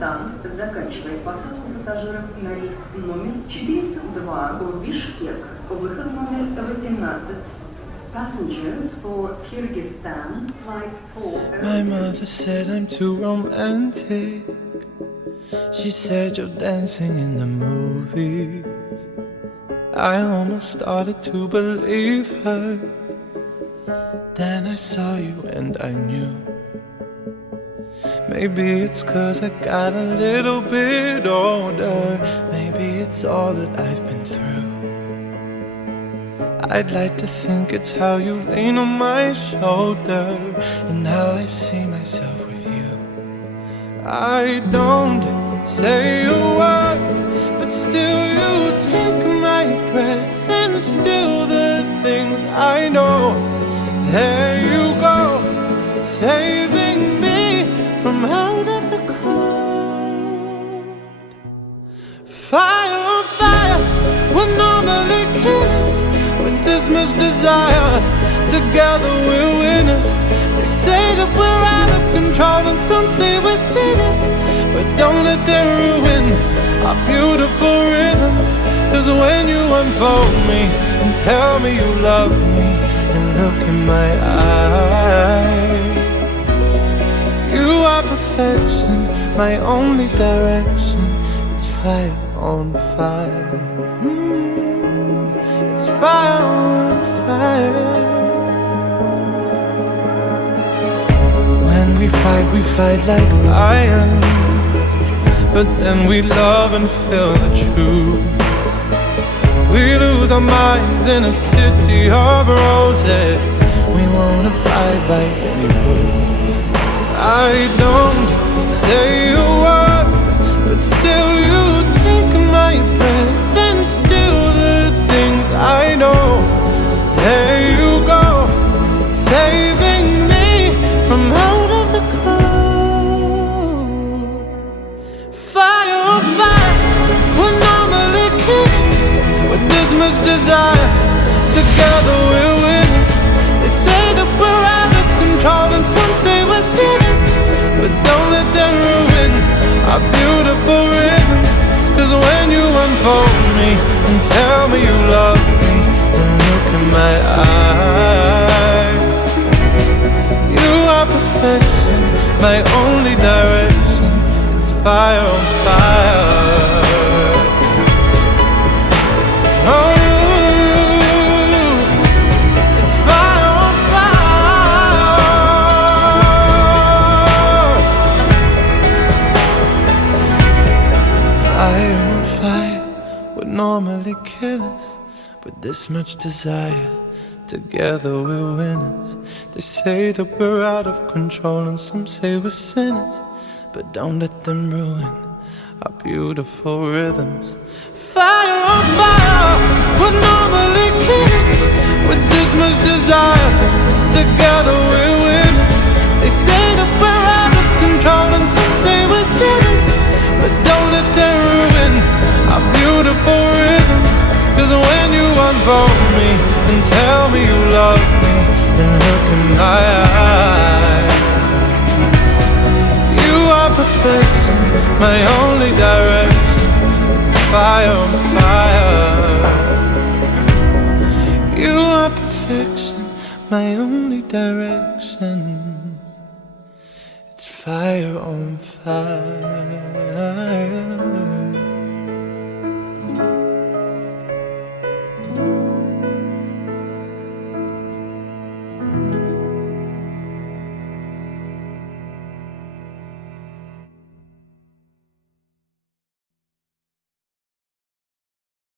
Кыргызстан заканчивает посадку пассажиров на рейс номер 402 в Бишкек, выход номер 18. Passengers for Kyrgyzstan, flight 4. My mother said I'm too romantic. She said you're dancing in the movies. I almost started to believe her. Then I saw you and I knew. Maybe it's 'cause I got a little bit older. Maybe it's all that I've been through. I'd like to think it's how you lean on my shoulder and how I see myself with you. I don't say a word, but still you take my breath, and still the things I know. There you go, saving me from out of the cold. Fire on fire, we're normally killers. With this much desire, together we're winners. They say that we're out of control and some say we're sinners, but don't let them ruin our beautiful rhythms. 'Cause when you unfold me and tell me you love me and look in my eyes, you are perfection, my only direction. It's fire on fire. It's fire on fire. When we fight like lions, but then we love and feel the truth. We lose our minds in a city of roses. We won't abide by any rules. I don't say a word, but still you take my breath, and still the things I know. There you go, saving me from out of the cold. Fire on fire, we're normally kids with this much desire. Together we're winners. They say that we're out of control and some say we're sinners, but don't let them ruin our beautiful rhythms. 'Cause when you unfold me and tell me you love me and look in my eyes, you are perfection, my only direction. It's fire on fire. Oh, it's fire on fire. Fire on fire, we're normally killers, with this much desire. Together we're winners. They say that we're out of control and some say we're sinners, but don't let them ruin our beautiful rhythms. Fire on fire, we're normally kids with this much desire. Together we're winners. They say that we're out of control and some say we're sinners, but don't let them ruin our beautiful rhythms. 'Cause when you unfold me and tell me you love me and look in my eyes, you are perfection, my only direction. It's fire on fire. You are perfection, my only direction. It's fire on fire.